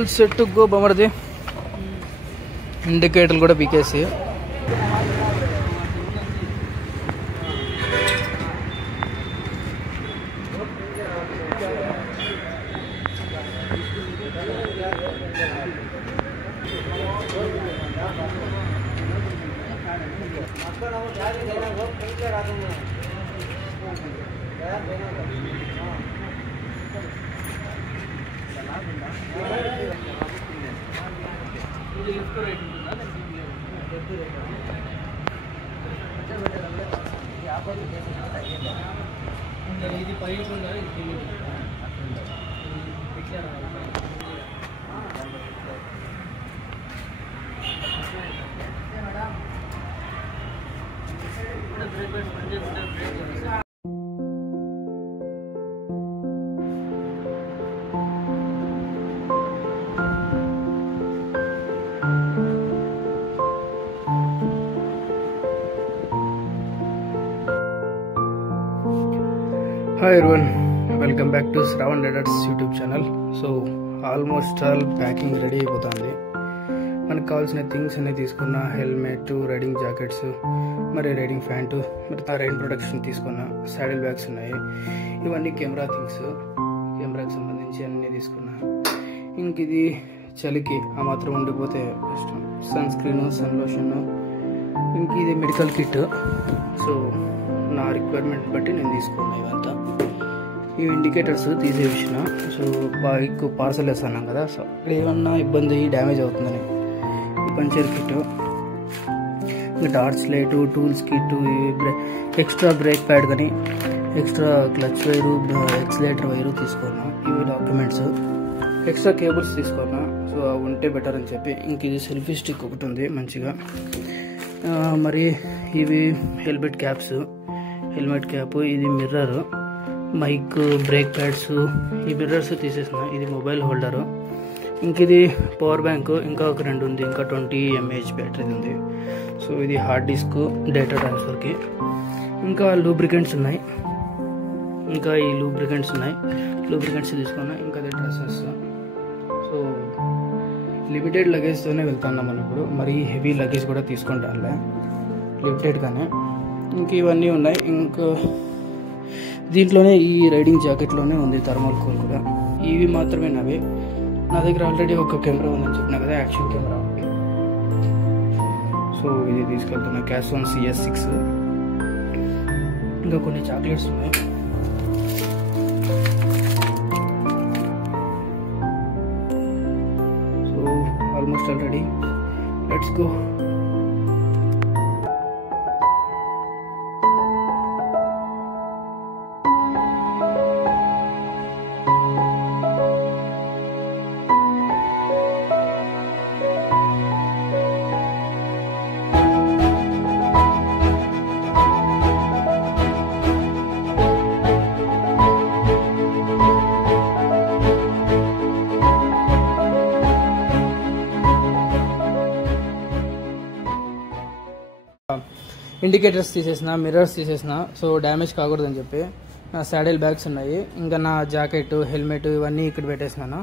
All set to go బమర్ది. ఇండికేటర్లు కూడా పీకేసి ఇది పై hi everyone, welcome back to Shravan riders YouTube channel. So almost all packing ready అయిపోతుంది. మనకు కావాల్సిన థింగ్స్ అన్నీ తీసుకున్న, హెల్మెట్, రైడింగ్ జాకెట్స్, మరి రైడింగ్ ప్యాంటు, మరి రైన్ ప్రొటెక్షన్ తీసుకున్న, సాడిల్ బ్యాగ్స్ ఉన్నాయి. ఇవన్నీ కెమెరా థింగ్స్, కెమెరాకి సంబంధించి అన్నీ తీసుకున్నా. ఇంక ఇది చలికి ఆ మాత్రం ఉండిపోతే కష్టం. సన్ స్క్రీన్, సన్ లోషన్, ఇంక ఇది మెడికల్ కిట్. సో నా రిక్వైర్మెంట్ బట్టి నేను తీసుకున్నా ఇవంతా. ఈ ఇండికేటర్స్ తీసేసిన. సో బైక్ పార్సల్ వేస్తున్నాం కదా, సో ఏమన్నా ఇబ్బంది డ్యామేజ్ అవుతుందని ఈ పంచర్ కిట్, ఇంకా torch light, tools kit, extra brake pad కానీ, extra clutch wire, accelerator wire తీసుకున్నా. ఇవి డాక్యుమెంట్స్, ఎక్స్ట్రా కేబుల్స్ తీసుకున్నా. సో అవి ఉంటే బెటర్ అని చెప్పి. ఇంక ఇది సెల్ఫీ స్టిక్ ఒకటి ఉంది మంచిగా. మరి ఇవి హెల్మెట్ క్యాప్స్, హెల్మెట్ క్యాప్, ఇది మిర్రర్, మైక్, బ్రేక్ ప్యాడ్స్, ఈ మిర్రర్స్ తీసేసిన. ఇది మొబైల్ హోల్డరు. ఇంక ఇది పవర్ బ్యాంక్, ఇంకా ఒక 2 ఉంది, ఇంకా 20 mAh బ్యాటరీ ఉంది. సో ఇది హార్డ్ డిస్క్ డేటా ట్రాన్స్ఫర్కి. ఇంకా లూబ్రికెంట్స్ ఉన్నాయి, ఇంకా ఈ లూబ్రికెంట్స్ తీసుకున్నా. ఇంకా అది డ్రెస్సెస్. సో లిమిటెడ్ లగేజ్తోనే వెళ్తున్నాం మనం ఇప్పుడు. మరి హెవీ లగేజ్ కూడా తీసుకుంటానులే, లిమిటెడ్గానే. ఇంక ఇవన్నీ ఉన్నాయి. ఇంకా దీంట్లోనే ఈ రైడింగ్ జాకెట్లోనే ఉంది థర్మల్ కోల్ కూడా. ఇవి మాత్రమే నావి. నా దగ్గర ఆల్రెడీ ఒక కెమెరా ఉందని చెప్పినా కదా, యాక్షన్ కెమెరా. సో ఇది తీసుకెళ్తున్నా, క్యాసోన్ CS6. ఇంకా కొన్ని చాక్లెట్స్ ఉన్నాయి. So almost already, let's go. Indicators తీసేసిన, మిర్రర్స్ తీసేసిన. సో డ్యామేజ్ కాకూడదని చెప్పి నా సాడిల్ బ్యాగ్స్ ఉన్నాయి. ఇంకా నా జాకెట్, హెల్మెట్ ఇవన్నీ ఇక్కడ పెట్టేసినాను.